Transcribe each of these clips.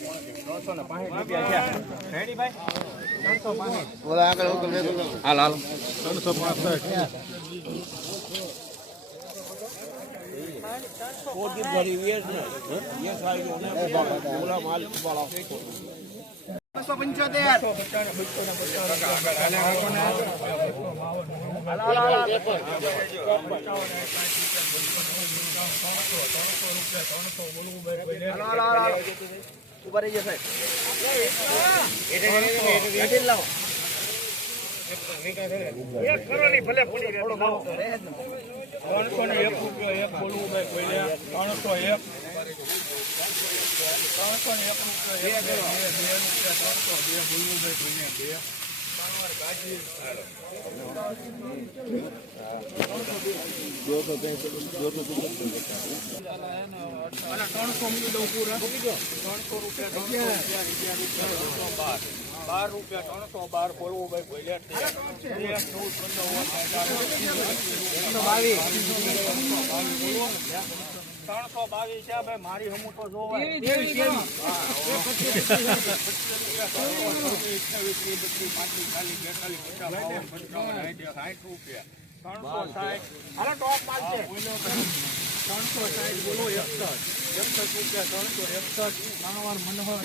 ત્રણસો ને પાંસઠ રૂપિયા ત્રણસો પાંસઠ ઊભા રહી જશે લાવો એક કરો ની ભલે પૂરી રેડી ત્રણસો ને એક રૂપિયો એક બોલવું ભાઈ કોઈને. ત્રણસો એક. ત્રણસો ને એક રૂપિયો એક બે બે રૂપિયા ત્રણસો બે બોલવું ભાઈ કોઈને બે. બાર રૂપિયા ત્રણસો બાર બોલવું ભાઈ ચૌદ પંદર ત્રણસો બાવીસ છે ભાઈ મારી હમું તો ત્રણસો સાઠ હાલો ટોપ માલ છે. ત્રણસો સાઠ બોલો એકસઠ એકસઠ રૂપિયા ત્રણસો એકસઠ નાનવાર મનોહર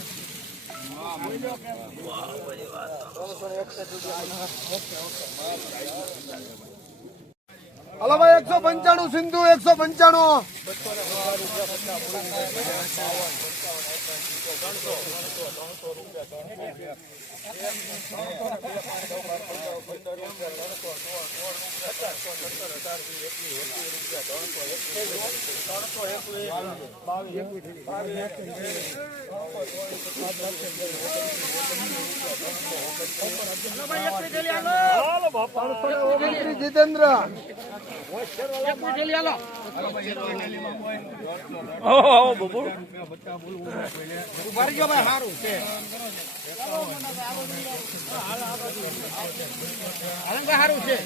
હલો ભાઈ એકસો પંચાણું સિંધુ એકસો પંચાણું. ઓગણત્રીસ જીતેન્દ્ર. ઓહો બબુ. ઊભા ગયો ભાઈ સારું છે. સારું છે એક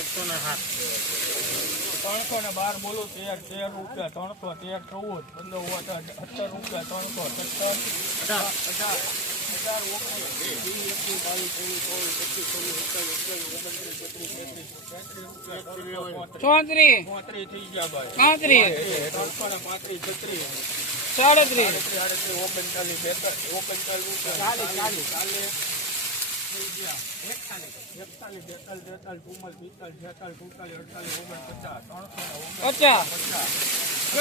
એકસો ને સાત ત્રણસો ને બાર બોલું તેર તેર રૂપિયા ત્રણસો તેર ચૌદ પંદર અઠાર રૂપિયા ત્રણસો સત્તર અઢાર. અઢાર અઢાર ઓગણીસ. બાવીસ ત્રેવીસ ચોવીસ પચીસ સત્તાવીસ ઓગણત્રીસ રૂપિયા ચોત્રીસ થઈ ગયા ભાઈ. પાંત્રીસ. ત્રણસો ને પાંત્રીસ છત્રીસ. સાડત્રીસ. આડત્રીસ ઓગણચાલીસ ઓગણચાલીસ ચાલીસ ચાલીસ. થઈ ગયા એકતાલીસ એકતાલીસ બેતાલીસ તેતાલીસ ચુમ્માલીસ પિસ્તાલીસ છેતાલીસ સુડતાલીસ અડતાલીસ ત્રણસો ને પચાસ. પચાસ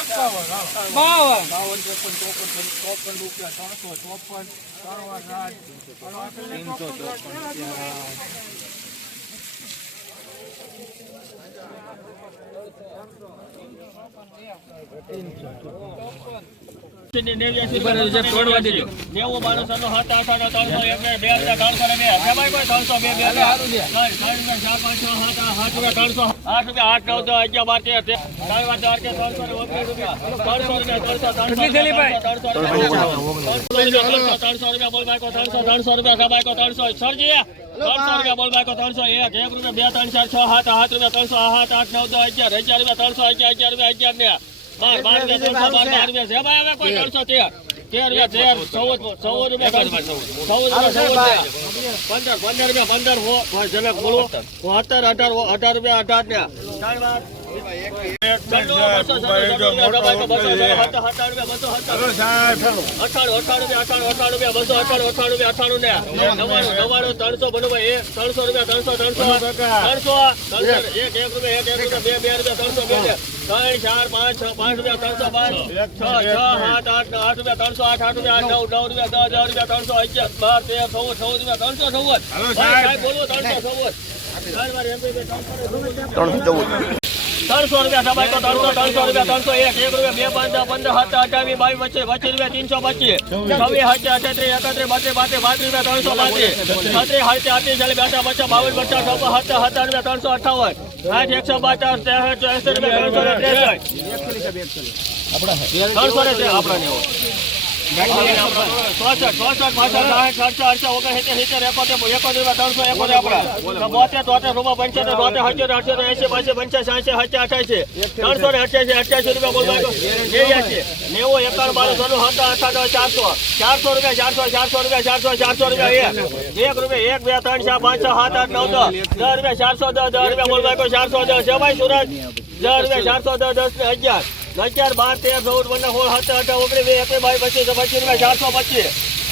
એકાવન બાવન. બાવન ત્રેપન ચોપન ચોપન રૂપિયા ત્રણસો ચોપન ત્રણ સાત ત્રણસો ચોપન ત્રણસો ચોપન. ત્રણસો હજાર હજાર રૂપિયા ત્રણસો સરજી ત્રણસો રૂપિયા બોલ બાકો ત્રણસો એક બે ત્રણ ચાર છ સાત આઠ રૂપિયા ત્રણસો આઠ આઠ નવ દસ અગિયાર અગિયાર રૂપિયા ત્રણસો અગિયાર અગિયાર રૂપિયા અગિયાર ને બાર બાર રૂપિયા બાર બાર રૂપિયા છે. ભાઈ હવે કોઈ ત્રણસો તેર. તેર રૂપિયા તેર ચૌદ ચૌદ રૂપિયા ચૌદ રૂપિયા પંદર પંદર રૂપિયા પંદર જનક બોલો સત્તર અઢાર અઢાર રૂપિયા અઢાર ને. વાર ત્રણસો બનવું એક ત્રણસો રૂપિયા ત્રણસો ત્રણસો ત્રણસો એક એક રૂપિયા એક એક રૂપિયા બે બે રૂપિયા ત્રણસો બે ચાર પાંચ પાંચ રૂપિયા ત્રણસો પાંચ છ છ સાત આઠ આઠ ત્રણસો આઠ આઠ રૂપિયા નવ નવ રૂપિયા દસ રૂપિયા ત્રણસો અગિયાર બાર ચૌદ. ચૌદ રૂપિયા ત્રણસો ચૌદ બોલો ત્રણસો ચૌદ બે ત્રણસો રૂપિયા સબાઈ તો ત્રણસો ત્રણસો રૂપિયા ત્રણસો એક. એક રૂપિયા બે પંદર પંદર સત્તર અઠાવી બાવીસ પચીસ પચીસ રૂપિયા તીનસો પચીસ. છવ્વીસ. હજાર અઠત્રીસ એકત્રીસ બત્રીસ બાત્રીસ પાંત્રીસ રૂપિયા ત્રણસો પાંત્રીસ. છત્રીસ. હત્યા અઠ્રીસ ચાલીસ બેઠા પચાસ બાવન પચાસ છપ્પન સત્તર હતા રૂપિયા ત્રણસો અઠાવન સાઠ એકસો પચાસ ત્રેસઠ ચોસઠ રૂપિયા ત્રણસો ને ત્રેસઠ. ત્રણસો ને આપણા ચારસો રૂપિયા ચારસો ચારસો રૂપિયા ચારસો ચારસો રૂપિયા એક રૂપિયા એક બે ત્રણ ચાર પાંચ છ સાત આઠ નવ દસ દસ રૂપિયા ચારસો દસ દસ રૂપિયા બોલવા ચારસો દસ ભાઈ સુરત દસ રૂપિયા ચારસો દસ દસ અગિયાર અગિયાર બાર તેર ચૌદ પંદર સોળ સત્તર અઢાર ઓગણીસ બે એકવીસ બાવીસ પચીસ પચીસ રૂપિયા ચારસો પચીસ.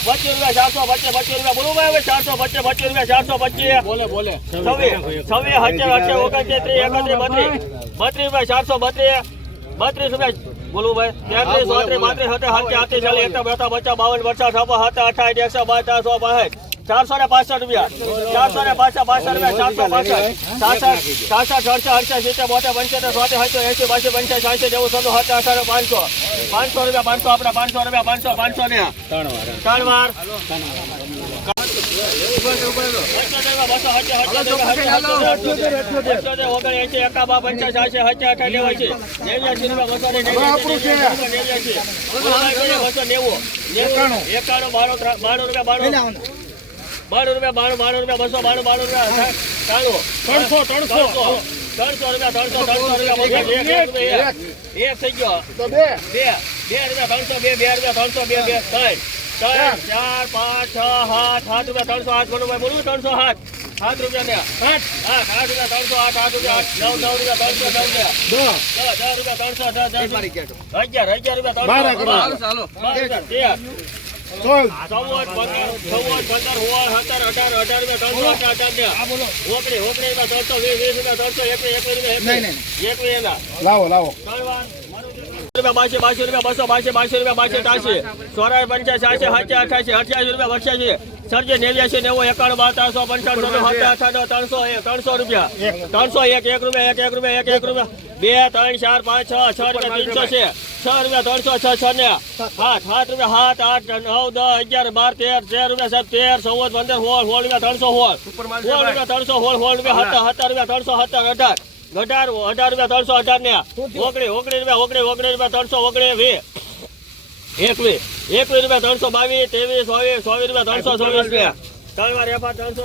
પચીસ રૂપિયા ચારસો પચીસ પચીસ રૂપિયા બોલો ભાઈ ચારસો પચીસ પચીસ રૂપિયા ચારસો પચીસ. બોલે બોલે. છવ્વીસ છવ્વીસ હજાર અઠ્યાવીસ ઓગણત્રીસ એકત્રીસ બત્રીસ. બત્રીસ રૂપિયા ચારસો બત્રીસ. બત્રીસ રૂપિયા બોલું ભાઈ. તેત્રીસ ચોત્રીસ પાંત્રીસ સત્તર સત્તર ચાલીસ એકતા બેતા બાવન પચાસ છપ્પન સત્તર અઠાવીસ એકસો બાર ચારસો બાસઠ. ચારસો ને પાસઠ રૂપિયા. ચારસો ને પાસઠ પાસઠ રૂપિયા ચારસો પાસઠ. સાસઠ સાસઠ અડસઠ અડસઠ સિત્તેર બોતેર પંચોતેર સોતે સત્તર એસી બાસી પંચાસી સાસી જેવું સત્તર સત્તર અઠારો પાંચસો. પાંચસો રૂપિયા પાંચસો આપણા પાંચસો રૂપિયા પાંચસો પાંચસો ને. ત્રણ વાર. એકાણું. બારો રૂપિયા બાણું બાણું રૂપિયા બાણું બાણું રૂપિયા બસો બાણું બાણું રૂપિયા. ત્રાણું ત્રણસો ત્રણસો. ત્રણસો રૂપિયા ત્રણસો ત્રણસો રૂપિયા એક થઈ ગયો. બે. બે બે રૂપિયા ત્રણસો બે બે રૂપિયા ત્રણસો બે બે ત્રણ. ત્રણ ચાર. પાંચ છ સાત સાત રૂપિયા ત્રણસો આઠ બોલું ભાઈ બોલું ત્રણસો સાત. સાત રૂપિયા ને. આઠ આઠ આઠ રૂપિયા ત્રણસો આઠ આઠ રૂપિયા આઠ નવ નવ રૂપિયા ત્રણસો નવ ને દસ રૂપિયા ત્રણસો દસ અગિયાર અગિયાર રૂપિયા ત્રણસો. તેર ચૌદ ચૌદ પંદર ચૌદ પંદર સોળ સત્તર અઢાર અઢાર રૂપિયા ત્રણસો અઢાર અઢાર ઓગણી ઓગણી ત્રણસો વીસ વીસ રૂપિયા ત્રણસો એકવીસ એકવીસ રૂપિયા એકવીસ. એકવીસ લાવો લાવો. રૂપિયા બાસી બાસી રૂપિયા બસો બાસી બાસી રૂપિયા બાસી ત્રાસી સોરા પંચાસ ચારસો સાચી અઠાસી અઠ્યાસી રૂપિયા અઠ્યાસી સરજે નેવ્યાસી નેવું એકાણું બાર ત્રણસો પંચાણું અઠાણું ત્રણસો ત્રણસો રૂપિયા. ત્રણસો એક એક રૂપિયા એક એક રૂપિયા એક એક રૂપિયા. બે ત્રણ ચાર પાંચ છ છ રૂપિયા ત્રણસો છે. છ રૂપિયા ત્રણસો છ છ ને. સાત સાત રૂપિયા સાત આઠ નવ દસ અગિયાર બાર તેર તેર રૂપિયા સાહેબ તેર ચૌદ પંદર સોળ સોળ રૂપિયા ત્રણસો સોળ સોળ રૂપિયા ત્રણસો સોળ સોળ રૂપિયા હતા હતા રૂપિયા ત્રણસો સત્તર અઢાર. અઢાર અઢાર રૂપિયા ત્રણસો અઢાર ને ઓગણી ઓગણી રૂપિયા ઓગણી ઓગણી રૂપિયા ત્રણસો ઓગણી વી. એકવીસ એકવીસ રૂપિયા ત્રણસો બાવીસ, ત્રેવીસ, ચોવીસ ચોવીસ રૂપિયા ત્રણસો ચોવીસ રૂપિયા ત્રણ વાર એફઆર ત્રણસો